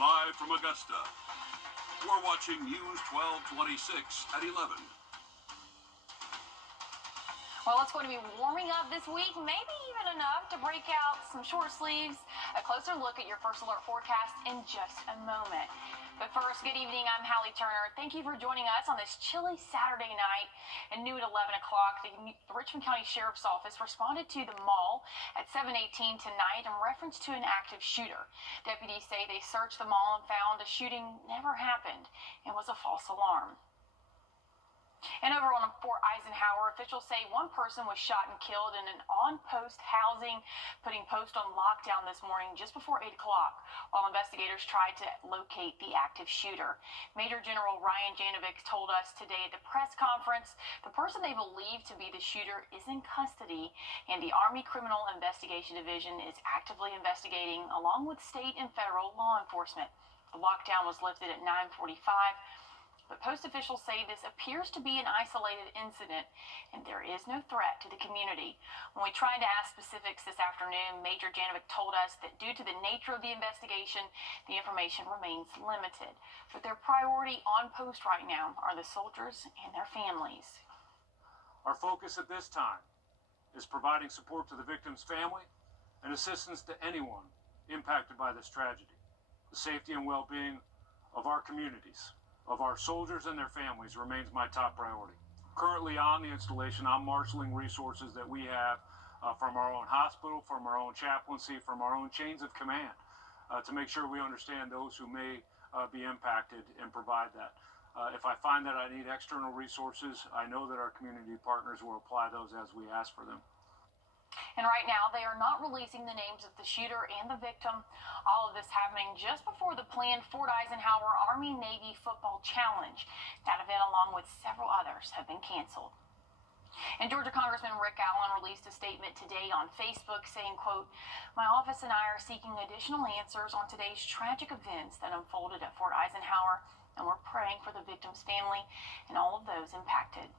Live from Augusta, we're watching News 1226 at 11. Well, it's going to be warming up this week, maybe even enough to break out some short sleeves. A closer look at your first alert forecast in just a moment. But first, good evening. I'm Hallie Turner. Thank you for joining us on this chilly Saturday night. And new at 11 o'clock, the Richmond County Sheriff's Office responded to the mall at 7:18 tonight in reference to an active shooter. Deputies say they searched the mall and found a shooting never happened and was a false alarm. And over on Fort Eisenhower, officials say one person was shot and killed in an on-post housing, putting post on lockdown this morning just before 8 o'clock, while investigators tried to locate the active shooter. Major General Ryan Janovic told us today at the press conference the person they believe to be the shooter is in custody, and the Army Criminal Investigation Division is actively investigating along with state and federal law enforcement. The lockdown was lifted at 9:45. But post officials say this appears to be an isolated incident and there is no threat to the community. When we tried to ask specifics this afternoon, Major Janovic told us that due to the nature of the investigation, the information remains limited. But their priority on post right now are the soldiers and their families. Our focus at this time is providing support to the victim's family and assistance to anyone impacted by this tragedy. The safety and well-being of our communities, of our soldiers and their families, remains my top priority. Currently on the installation, I'm marshaling resources that we have from our own hospital, from our own chaplaincy, from our own chains of command to make sure we understand those who may be impacted and provide that. If I find that I need external resources, I know that our community partners will apply those as we ask for them. And right now, they are not releasing the names of the shooter and the victim. All of this happening just before the planned Fort Eisenhower Army-Navy Football Challenge. That event, along with several others, have been canceled. And Georgia Congressman Rick Allen released a statement today on Facebook saying, quote, "My office and I are seeking additional answers on today's tragic events that unfolded at Fort Eisenhower, and we're praying for the victim's family and all of those impacted."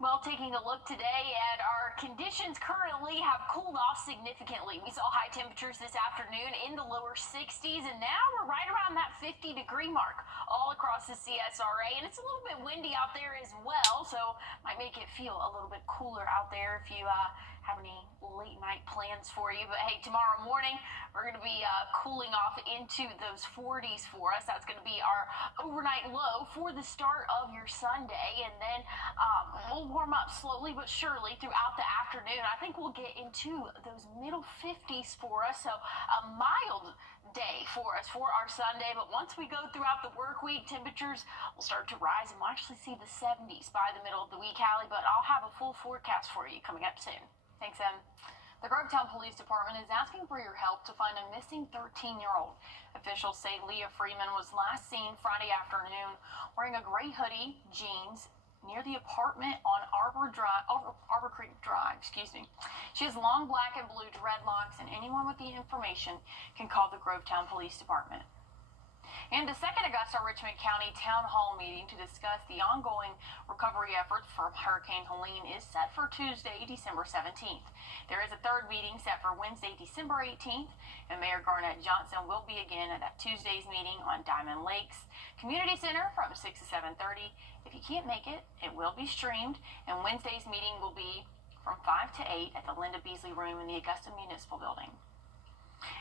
Well, taking a look today at our conditions currently have cooled off significantly. We saw high temperatures this afternoon in the lower 60s, and now we're right around that 50-degree mark all across the CSRA. And it's a little bit windy out there as well, so might make it feel a little bit cooler out there if you have any late night plans for you. But hey, tomorrow morning we're going to be cooling off into those 40s for us. That's going to be our overnight low for the start of your Sunday, and then we'll warm up slowly but surely throughout the afternoon. I think we'll get into those middle 50s for us, so a mild day for us for our Sunday. But once we go throughout the work week, temperatures will start to rise, and we'll actually see the 70s by the middle of the week, Hallie. But I'll have a full forecast for you coming up soon. Thanks, Em. The Grovetown Police Department is asking for your help to find a missing 13-year-old. Officials say Leah Freeman was last seen Friday afternoon wearing a gray hoodie, jeans, near the apartment on Arbor Creek Drive. She has long black and blue dreadlocks, and anyone with the information can call the Grovetown Police Department. And the second Augusta-Richmond County Town Hall meeting to discuss the ongoing recovery efforts from Hurricane Helene is set for Tuesday, December 17th. There is a third meeting set for Wednesday, December 18th, and Mayor Garnett Johnson will be again at that Tuesday's meeting on Diamond Lakes Community Center from 6 to 7:30. If you can't make it, it will be streamed, and Wednesday's meeting will be from 5 to 8 at the Linda Beasley Room in the Augusta Municipal Building.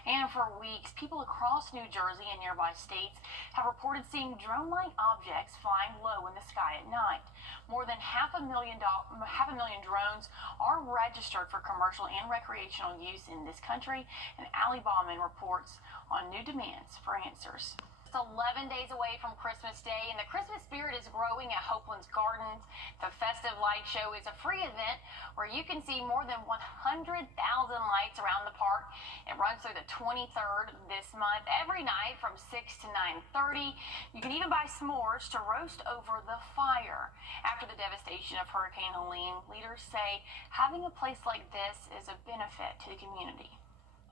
And for weeks, people across New Jersey and nearby states have reported seeing drone-like objects flying low in the sky at night. More than half a million drones are registered for commercial and recreational use in this country, and Ali Bauman reports on new demands for answers. Just 11 days away from Christmas Day, and the Christmas spirit is growing at Hopeland's Gardens. The Festive Light Show is a free event where you can see more than 100,000 lights around the park. It runs through the 23rd this month, every night from 6 to 9:30. You can even buy s'mores to roast over the fire. After the devastation of Hurricane Helene, leaders say having a place like this is a benefit to the community.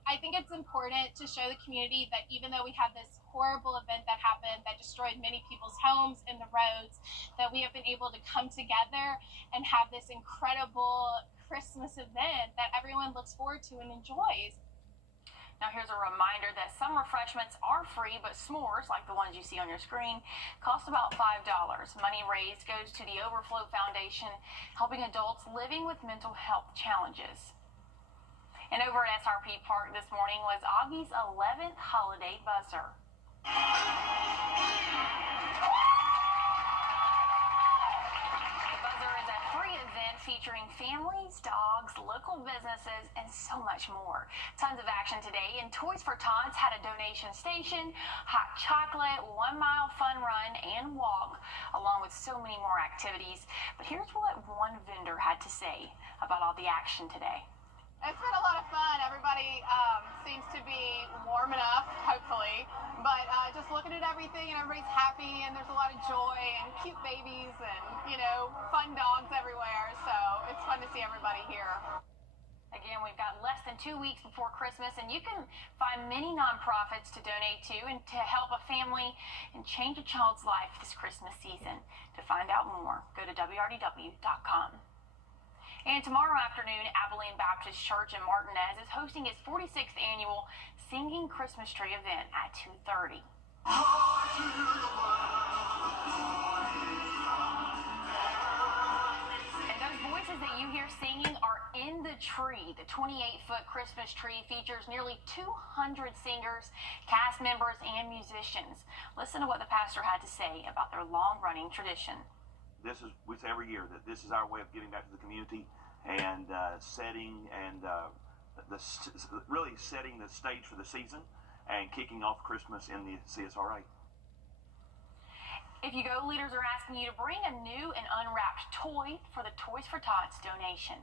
I think it's important to show the community that even though we had this horrible event that happened that destroyed many people's homes and the roads, that we have been able to come together and have this incredible Christmas event that everyone looks forward to and enjoys. Now here's a reminder that some refreshments are free, but s'mores, like the ones you see on your screen, cost about $5. Money raised goes to the Overflow Foundation, helping adults living with mental health challenges. And over at SRP Park this morning was Augie's 11th holiday buzzer. Featuring families, dogs, local businesses, and so much more. Tons of action today, and Toys for Tots had a donation station, hot chocolate, 1 mile fun run, and walk, along with so many more activities. But here's what one vendor had to say about all the action today. It's been a lot of fun. Everybody seems to be warm enough, hopefully. But just looking at everything, and everybody's happy, and there's a lot of joy and cute babies and, fun dogs everywhere. So it's fun to see everybody here. Again, we've got less than 2 weeks before Christmas, and you can find many nonprofits to donate to and to help a family and change a child's life this Christmas season. To find out more, go to wrdw.com. And tomorrow afternoon, Abilene Baptist Church in Martinez is hosting its 46th annual Singing Christmas Tree event at 2:30. And those voices that you hear singing are in the tree. The 28-foot Christmas tree features nearly 200 singers, cast members, and musicians. Listen to what the pastor had to say about their long-running tradition. We say every year that this is our way of giving back to the community and really setting the stage for the season and kicking off Christmas in the CSRA. If you go, leaders are asking you to bring a new and unwrapped toy for the Toys for Tots donation.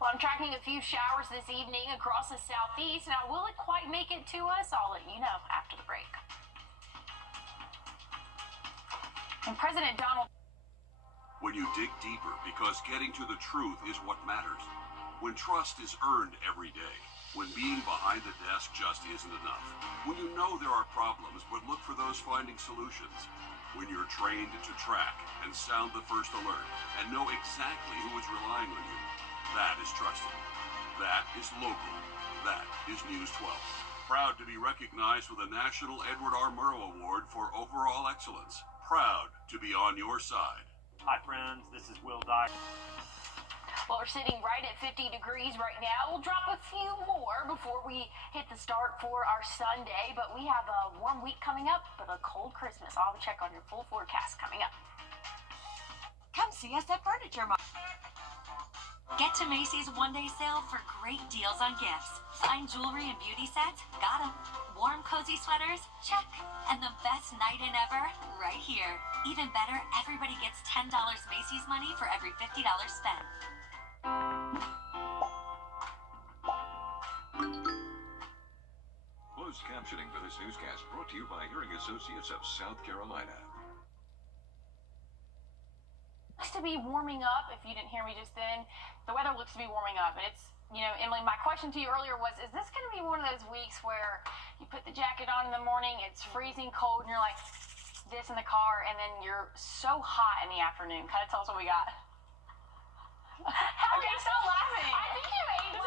Well, I'm tracking a few showers this evening across the southeast. Now, will it quite make it to us? I'll let you know after the break. And President Donald... When you dig deeper, because getting to the truth is what matters. When trust is earned every day. When being behind the desk just isn't enough. When you know there are problems, but look for those finding solutions. When you're trained to track and sound the first alert and know exactly who is relying on you. That is trusted. That is local. That is News 12. Proud to be recognized with a National Edward R. Murrow Award for overall excellence. Proud to be on your side. Hi friends, this is Will Dye. Well, we're sitting right at 50 degrees right now. We'll drop a few more before we hit the start for our Sunday, but we have a warm week coming up, but a cold Christmas. I'll check on your full forecast coming up. Come see us at Furniture Mart. Get to Macy's one-day sale for great deals on gifts. Fine jewelry and beauty sets? Got 'em. Warm, cozy sweaters? Check. And the best night-in ever? Right here. Even better, everybody gets $10 Macy's money for every $50 spent. Closed captioning for this newscast brought to you by Hearing Associates of South Carolina. Looks to be warming up. If you didn't hear me just then, the weather looks to be warming up, and it's, Emily, my question to you earlier was, is this going to be one of those weeks where you put the jacket on in the morning, it's freezing cold, and you're like this in the car, and then you're so hot in the afternoon? Kind of tell us what we got. Okay, stop laughing. I think you ate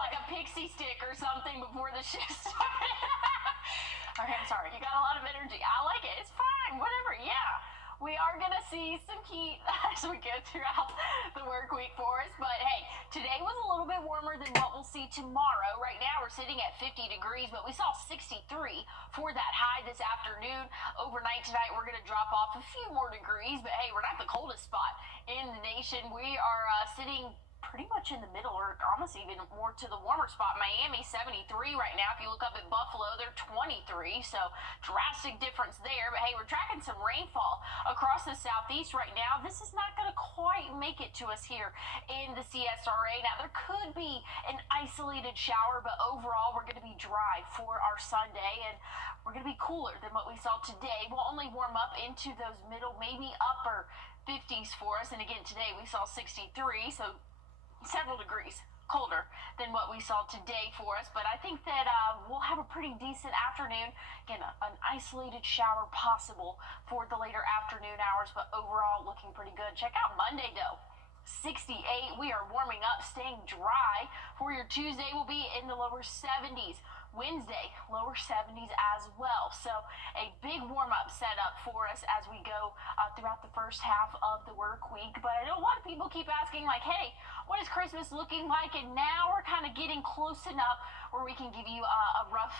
like a pixie stick or something before the shift started. Okay, I'm sorry. You got a lot of energy. I like it. It's fine. Whatever. Yeah. We are going to see some heat as we go throughout the work week for us. But hey, today was a little bit warmer than what we'll see tomorrow. Right now we're sitting at 50 degrees, but we saw 63 for that high this afternoon. Overnight tonight we're going to drop off a few more degrees, but hey, we're not the coldest spot in the nation. We are sitting pretty much in the middle, or almost even more to the warmer spot. Miami 73 right now. If you look up at Buffalo, they're 23, so drastic difference there. But hey, we're tracking some rainfall across the southeast right now. This is not going to quite make it to us here in the CSRA. Now, there could be an isolated shower, but overall we're going to be dry for our Sunday, and we're going to be cooler than what we saw today. We'll only warm up into those middle, maybe upper 50s for us. And again, today we saw 63, so several degrees colder than what we saw today for us. But I think that we'll have a pretty decent afternoon. Again, an isolated shower possible for the later afternoon hours, but overall looking pretty good. Check out Monday, though. 68. We are warming up, staying dry. For your Tuesday, we'll be in the lower 70s. Wednesday, lower 70s as well. So a big warm-up setup for us as we go throughout the first half of the work week. But I know a lot of people keep asking, like, hey, what is Christmas looking like? And now we're kind of getting close enough where we can give you a rough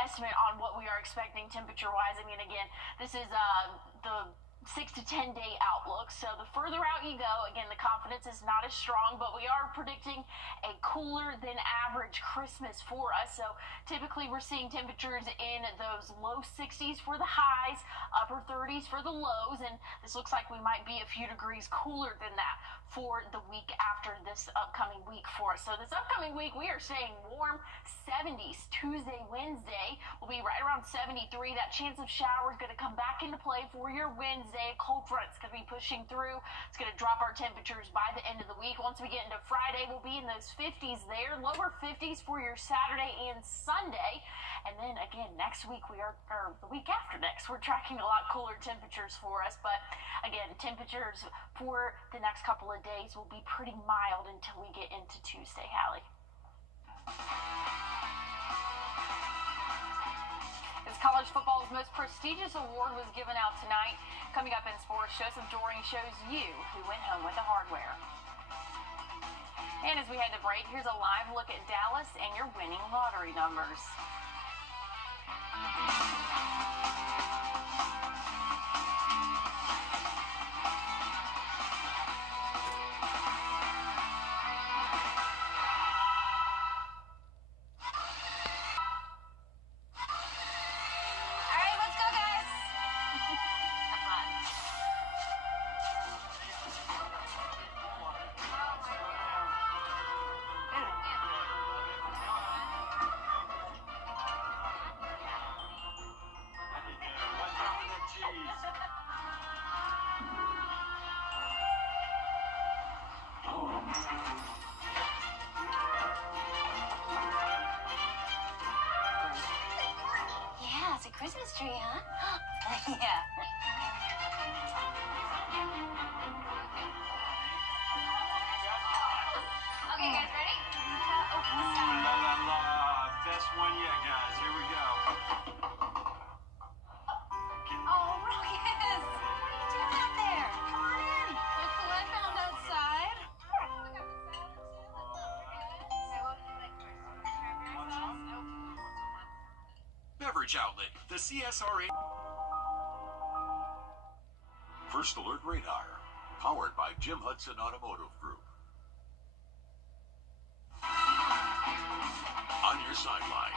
estimate on what we are expecting temperature-wise. I mean, again, this is the 6 to 10 day outlook. So the further out you go, again, the confidence is not as strong, but we are predicting a cooler than average Christmas for us. So typically we're seeing temperatures in those low 60s for the highs, upper 30s for the lows, and this looks like we might be a few degrees cooler than that for the week after this upcoming week for us. So this upcoming week, we are staying warm. 70s Tuesday, Wednesday will be right around 73. That chance of showers going to come back into play for your Wednesday. A cold front's going to be pushing through. It's going to drop our temperatures by the end of the week. Once we get into Friday, we'll be in those 50s there. Lower 50s for your Saturday and Sunday. And then again, next week or the week after next, we're tracking a lot cooler temperatures for us. But again, temperatures for the next couple of days will be pretty mild until we get into Tuesday, Hallie. As college football's most prestigious award was given out tonight. Coming up in sports, Joseph Doring shows you who went home with the hardware. And as we head to break, here's a live look at Dallas and your winning lottery numbers. Yeah, it's a Christmas tree, huh? Yeah. Okay, guys, ready? Best one yet, guys. Here we go. Oh, Ruckus! What are you doing out there? Come on in. Look who I found outside. Beverage outlet, the CSRA. First Alert Radar, powered by Jim Hudson Automotive Group. On your sideline.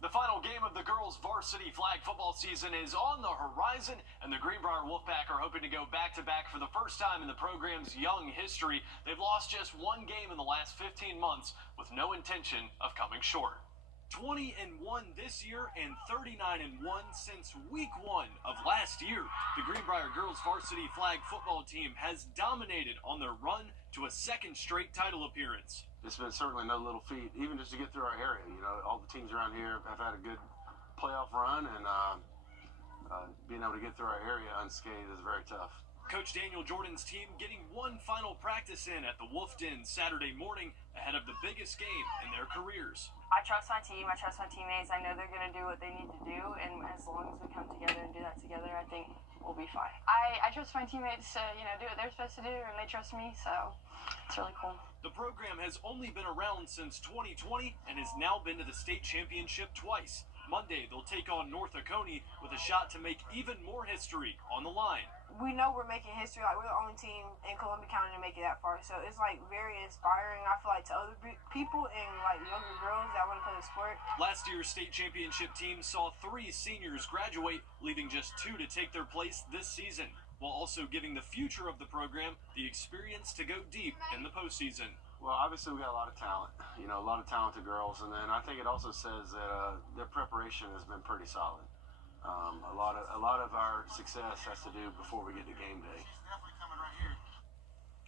The final game of the girls' varsity flag football season is on the horizon, and the Greenbrier Wolfpack are hoping to go back-to-back for the first time in the program's young history. They've lost just one game in the last 15 months, with no intention of coming short. 20-1 this year and 39-1 since week 1 of last year. The Greenbrier girls varsity flag football team has dominated on their run to a second straight title appearance. It's been certainly no little feat, even just to get through our area. You know, all the teams around here have had a good playoff run, and being able to get through our area unscathed is very tough. Coach Daniel Jordan's team getting one final practice in at the Wolf Den Saturday morning ahead of the biggest game in their careers. I trust my team. I trust my teammates. I know they're going to do what they need to do, and as long as we come together and do that together, I think we'll be fine. I trust my teammates to, do what they're supposed to do, and they trust me, so it's really cool. The program has only been around since 2020 and has now been to the state championship twice. Monday, they'll take on North Oconee with a shot to make even more history on the line. We know we're making history. Like, we're the only team in Columbia County to make it that far, so it's very inspiring. I feel like to other people and younger girls that want to play the sport. Last year's state championship team saw 3 seniors graduate, leaving just 2 to take their place this season, while also giving the future of the program the experience to go deep in the postseason. Well, obviously we got a lot of talent, a lot of talented girls, and then I think it also says that their preparation has been pretty solid. A lot of our success has to do before we get to game day.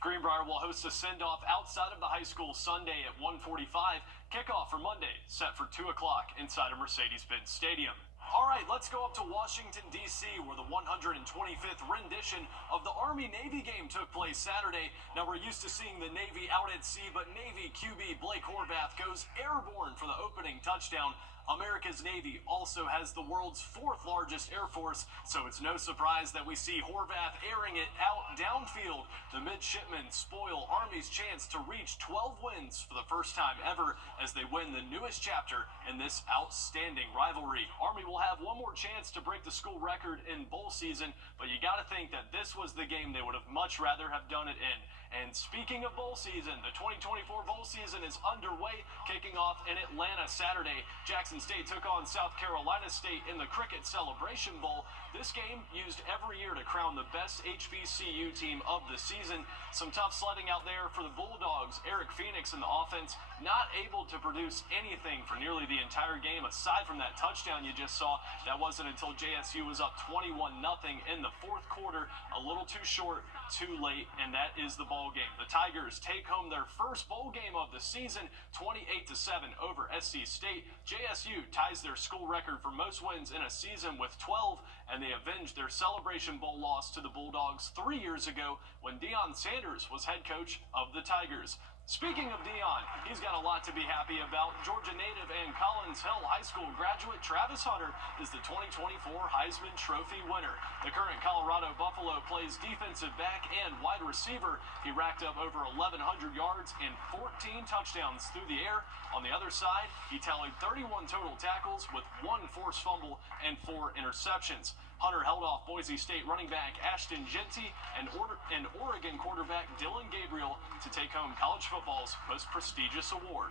Greenbrier will host a send-off outside of the high school Sunday at 1:45. Kickoff for Monday set for 2 o'clock inside of Mercedes-Benz Stadium. All right, let's go up to Washington, D.C., where the 125th rendition of the Army-Navy game took place Saturday. Now, we're used to seeing the Navy out at sea, but Navy QB Blake Horvath goes airborne for the opening touchdown. America's Navy also has the world's 4th largest Air Force, so it's no surprise that we see Horvath airing it out downfield. The midshipmen spoil Army's chance to reach 12 wins for the first time ever as they win the newest chapter in this outstanding rivalry. Army will have one more chance to break the school record in bowl season, but you got to think that this was the game they would have much rather have done it in. And speaking of bowl season, the 2024 bowl season is underway, kicking off in Atlanta Saturday. Jackson State took on South Carolina State in the Cricket Celebration Bowl. This game used every year to crown the best HBCU team of the season. Some tough sledding out there for the Bulldogs. Eric Phoenix in the offense not able to produce anything for nearly the entire game. Aside from that touchdown you just saw, that wasn't until JSU was up 21-0 in the 4th quarter. A little too short, too late, and that is the ball game. The Tigers take home their first bowl game of the season, 28-7 over SC State. JSU ties their school record for most wins in a season with 12, and they avenged their Celebration Bowl loss to the Bulldogs 3 years ago when Deion Sanders was head coach of the Tigers. Speaking of Deion, he's got a lot to be happy about. Georgia native and Collins Hill High School graduate Travis Hunter is the 2024 Heisman Trophy winner. The current Colorado Buffalo plays defensive back and wide receiver. He racked up over 1,100 yards and 14 touchdowns through the air. On the other side, he tallied 31 total tackles with 1 forced fumble and 4 interceptions. Hunter held off Boise State running back Ashton Genty and Oregon quarterback Dylan Gabriel to take home college football's most prestigious award.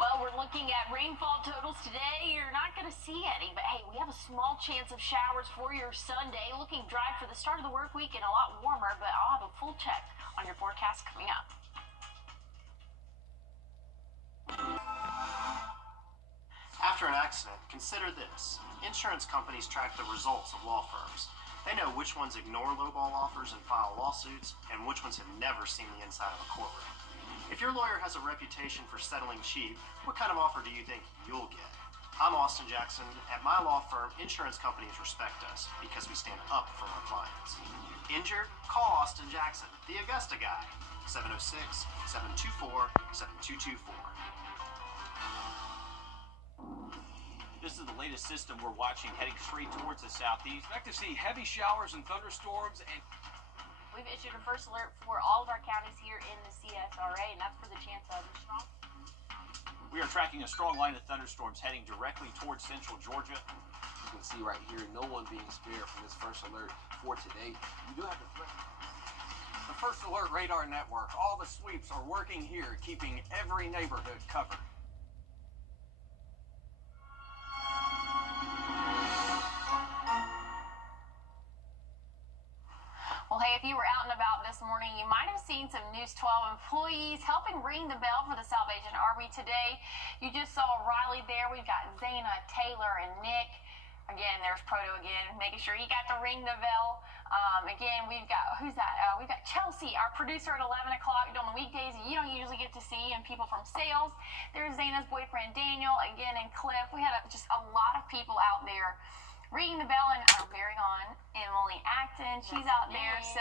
Well, we're looking at rainfall totals today. You're not going to see any, but hey, we have a small chance of showers for your Sunday. Looking dry for the start of the work week and a lot warmer, but I'll have a full check on your forecast coming up. After an accident, consider this. Insurance companies track the results of law firms. They know which ones ignore lowball offers and file lawsuits, and which ones have never seen the inside of a courtroom. If your lawyer has a reputation for settling cheap, what kind of offer do you think you'll get? I'm Austin Jackson. At my law firm, insurance companies respect us because we stand up for our clients. Injured? Call Austin Jackson, the Augusta guy. 706-724-7224. This is the latest system we're watching heading straight towards the southeast. Expect to see heavy showers and thunderstorms. And we've issued a first alert for all of our counties here in the CSRA, and that's for the chance of strong. We are tracking a strong line of thunderstorms heading directly towards central Georgia. You can see right here, no one being spared from this first alert for today. You do have to the First Alert Radar Network. All the sweeps are working here, keeping every neighborhood covered. Well, hey, if you were out and about this morning, you might have seen some News 12 employees helping ring the bell for the Salvation Army today. You just saw Riley there. We've got Zayna, Taylor, and Nick. Again, there's Proto again, making sure he got to ring the bell. Again, we've got, who's that? We've got Chelsea, our producer at 11 o'clock on the weekdays. You don't usually get to see, and people from sales. There's Zayna's boyfriend, Daniel, again, and Cliff. We had just a lot of people out there ringing the bell, and our very own Emily Acton, she's out there. So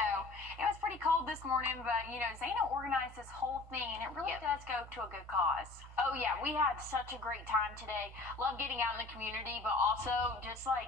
it was pretty cold this morning, but you know, Zayna organized this whole thing, and it really does go to a good cause. Oh yeah, we had such a great time today. Love getting out in the community, but also just like,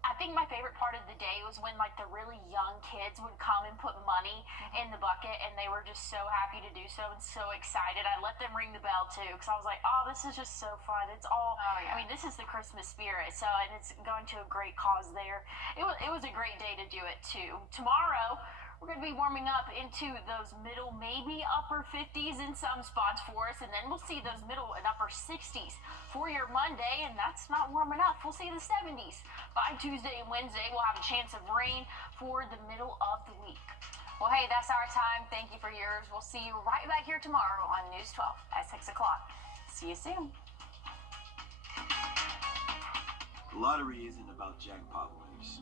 I think my favorite part of the day was when like the really young kids would come and put money in the bucket, and they were just so happy to do so and so excited. I let them ring the bell too, because I was like, oh, this is just so fun. It's all, I mean, this is the Christmas spirit. So, and it's going to a great cause there. It was a great day to do it too. Tomorrow, we're going to be warming up into those middle, maybe upper 50s in some spots for us, and then we'll see those middle and upper 60s for your Monday, and that's not warm enough. We'll see the 70s. By Tuesday and Wednesday, we'll have a chance of rain for the middle of the week. Well, hey, that's our time. Thank you for yours. We'll see you right back here tomorrow on News 12 at 6 o'clock. See you soon. The lottery isn't about jackpot winners.